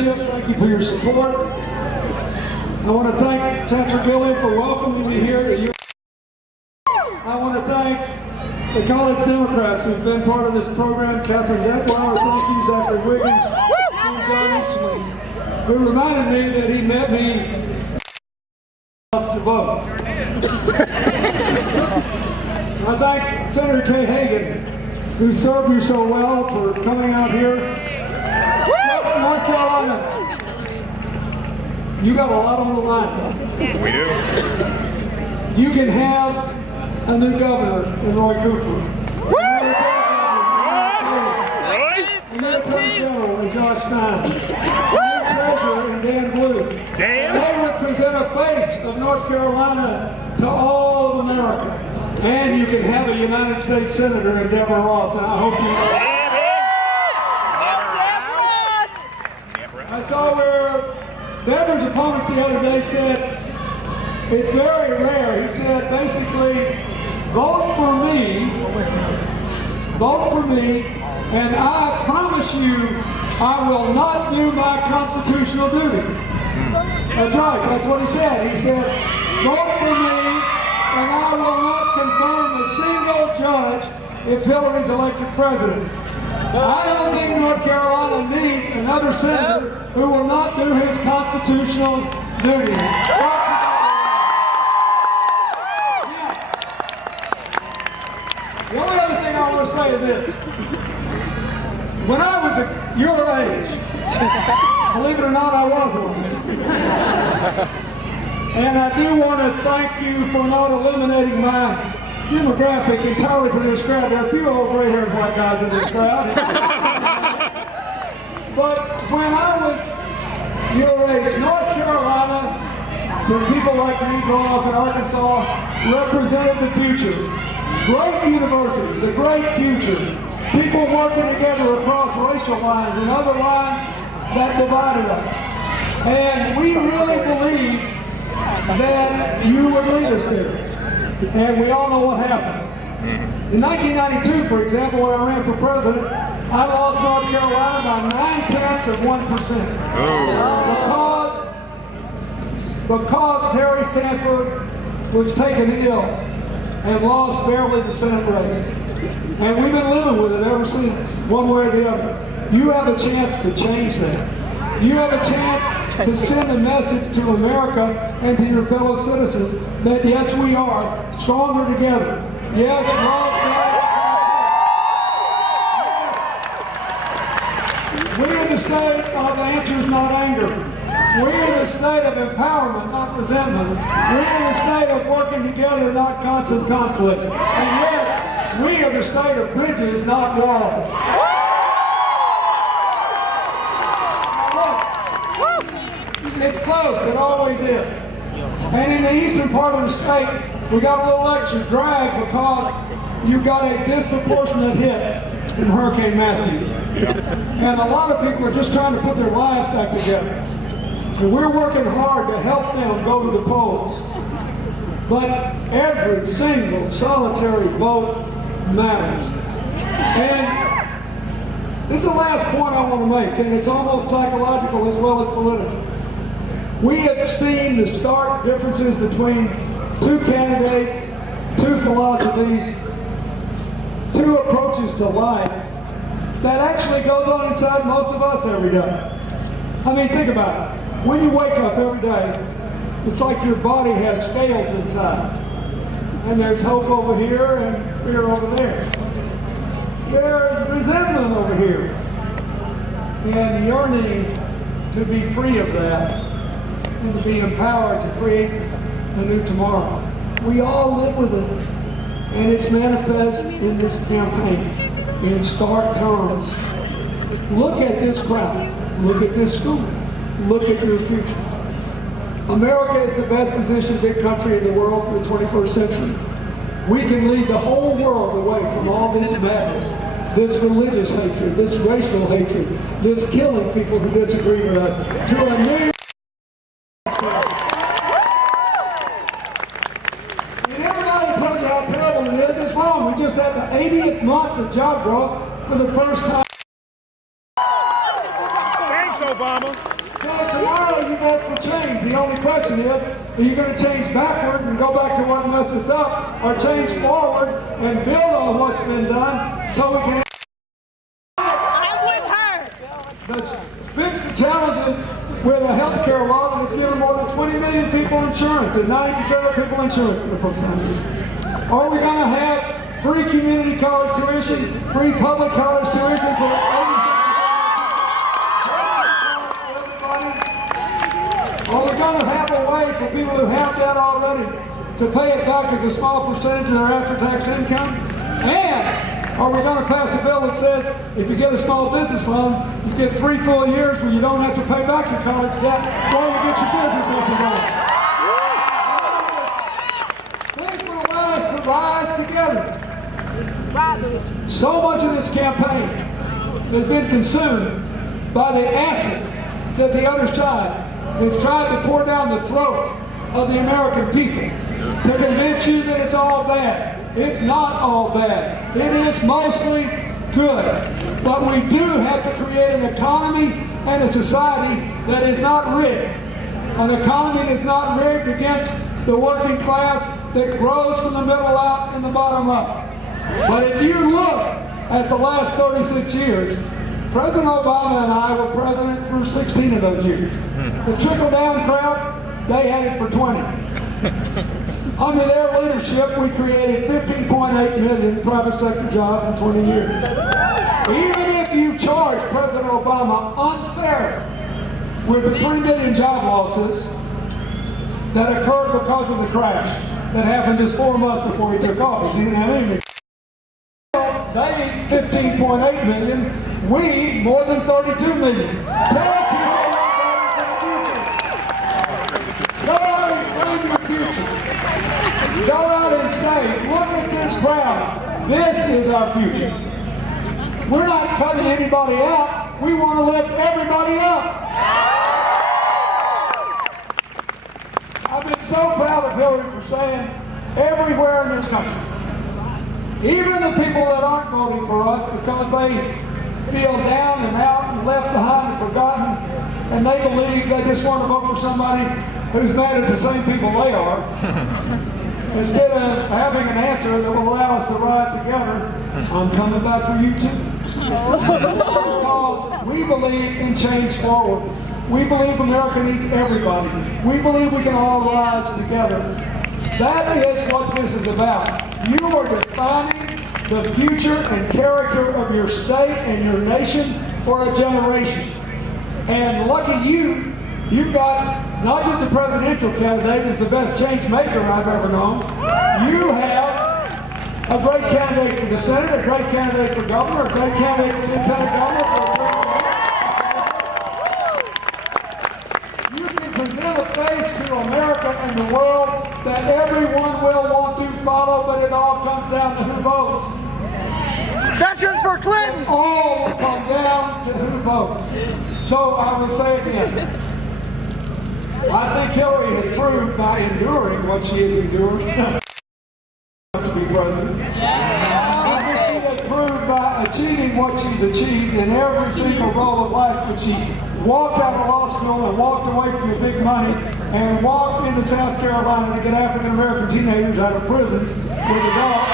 leadership. Thank you for your support. I want to thank Chancellor Gilliam for welcoming me here to UNCG. I want to thank the college Democrats who've been part of this program. Catherine Detweiler, thank you. Zachary Wiggins, who reminded me that he met me to vote. I thank Senator Kay Hagan, who served you so well, for coming out here. North Carolina, you got a lot on the line. We do. You can have a new governor in Roy Cooper. A new attorney general in Josh Stein. A new treasurer in Dan Blue. They represent a face of North Carolina to all of America. And you can have a United States Senator in Deborah Ross. And I hope you know. I saw where Deborah's opponent the other day said, it's very rare. He said, basically, vote for me, and I promise you I will not do my constitutional duty. That's right, that's what he said. He said, vote for me, and I will not confirm a single judge if Hillary's elected president. I don't think North Carolina needs another senator who will not do his constitutional duty. The only other thing I want to say is this. When I was your age, believe it or not, I was one. And I do want to thank you for not eliminating my demographic entirely from this crowd. There are a few old gray-haired white guys in this crowd. But when I was your age, North Carolina, to people like me growing up in Arkansas, represented the future. Great universities, a great future. People working together across racial lines and other lines that divided us. And we really believed that you would lead us there. And we all know what happened. In 1992, for example, when I ran for president, I lost North Carolina by 0.9%. Because Terry Sanford was taken ill and lost barely the Senate race. And we've been living with it ever since, one way or the other. You have a chance to change that. You have a chance to send a message to America and to your fellow citizens that yes, we are stronger together. Yes, love God. We in the state of answers, not anger. We in a state of empowerment, not resentment. We in a state of working together, not constant conflict. And yes, we are the state of bridges, not walls. It's close, it always is. And in the eastern part of the state, we got a little extra drag because you got a disproportionate hit in Hurricane Matthew. And a lot of people are just trying to put their lives back together. And we're working hard to help them go to the polls. But every single solitary vote matters. And this is the last point I want to make, and it's almost psychological as well as political. We have seen the stark differences between two candidates, two philosophies, two approaches to life that actually goes on inside most of us every day. I mean, think about it. When you wake up every day, it's like your body has scales inside. And there's hope over here and fear over there. There's resentment over here. And yearning to be free of that and to be empowered to create a new tomorrow. We all live with it. And it's manifest in this campaign in stark terms. Look at this crowd. Look at this school. Look at your future. America is the best positioned big country in the world for the 21st century. We can lead the whole world away from all this madness, this religious hatred, this racial hatred, this killing people who disagree with us, to a new. And everybody tells you how terrible it is. It's wrong. We just had the 80th month of job growth for the first time. Thanks, Obama. So tomorrow you vote for change. The only question is, are you going to change backward and go back to what messed us up, or change forward and build on what's been done so we can fix the challenges with a health care law that has given more than 20 million people insurance and 90% of people insurance for the first time? Are we going to have free community college tuition, free public college tuition for everybody? Are we going to have a way for people who have that already to pay it back as a small percentage of their after-tax income? And are we going to pass a bill that says if you get a small business loan, you get 3 full years where you don't have to pay back your college debt while you get your business up and going? Things will allow us to rise together. So much of this campaign has been consumed by the acid that the other side has tried to pour down the throat of the American people to convince you that it's all bad. It's not all bad. It is mostly good. But we do have to create an economy and a society that is not rigged. An economy that's not rigged against the working class, that grows from the middle out and the bottom up. But if you look at the last 36 years, President Obama and I were president for 16 of those years. The trickle-down crowd, they had it for 20. Under their leadership, we created 15.8 million private sector jobs in 20 years. Even if you charge President Obama unfairly with the 3 million job losses that occurred because of the crash that happened just 4 months before he took office, he didn't have anything. They 15.8 million, we more than 32 million. Tell people go out and claim your future. Go out and say, look at this crowd. This is our future. We're not cutting anybody out. We want to lift everybody up. I've been so proud of Hillary for saying everywhere in this country, even the people that aren't voting for us because they feel down and out and left behind and forgotten, and they believe they just want to vote for somebody who's mad at the same people they are, instead of having an answer that will allow us to ride together, I'm coming back for you too. Because we believe in change forward. We believe America needs everybody. We believe we can all rise together. That is what this is about. You are defining the future and character of your state and your nation for a generation. And lucky you, you've got not just a presidential candidate who's the best change maker I've ever known. You have a great candidate for the Senate, a great candidate for governor, a great candidate for lieutenant governor, you can present a face to America and the world that everyone will want to follow, but it all comes down to who votes. Veterans for Clinton! It all will come down to who votes. So I will say again, I think Hillary has proved by enduring what she has endured to be president. I think she has proved by achieving what she's achieved in every single role of life when she walked out of law school and walked away from the big money and walked into South Carolina to get African American teenagers out of prisons with a dog.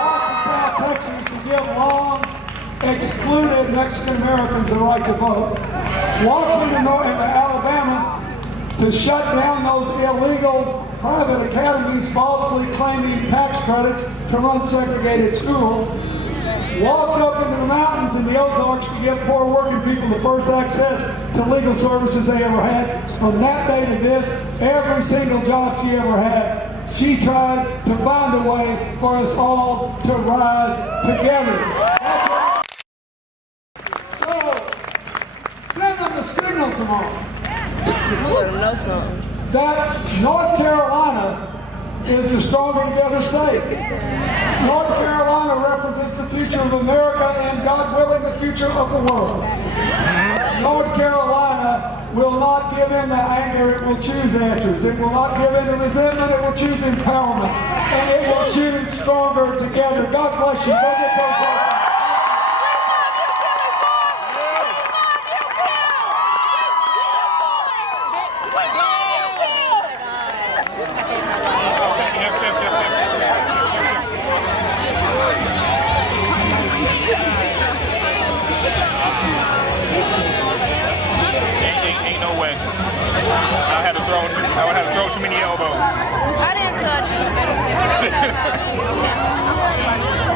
Walked to South Texas to give long excluded Mexican Americans the right to vote. Walked into Alabama to shut down those illegal private academies falsely claiming tax credits to run segregated schools. Walked up into the mountains in the Ozarks to give poor working people the first access to legal services they ever had. From that day to this, every single job she ever had, she tried to find a way for us all to rise together. So, send them the signal tomorrow that North Carolina is the stronger together state. North Carolina represents the future of America and, God willing, the future of the world. North Carolina will not give in to anger, it will choose answers. It will not give in to resentment, it will choose empowerment. And it will choose stronger together. God bless you. Go get those votes. no way. I would have to throw too many elbows. I didn't touch you.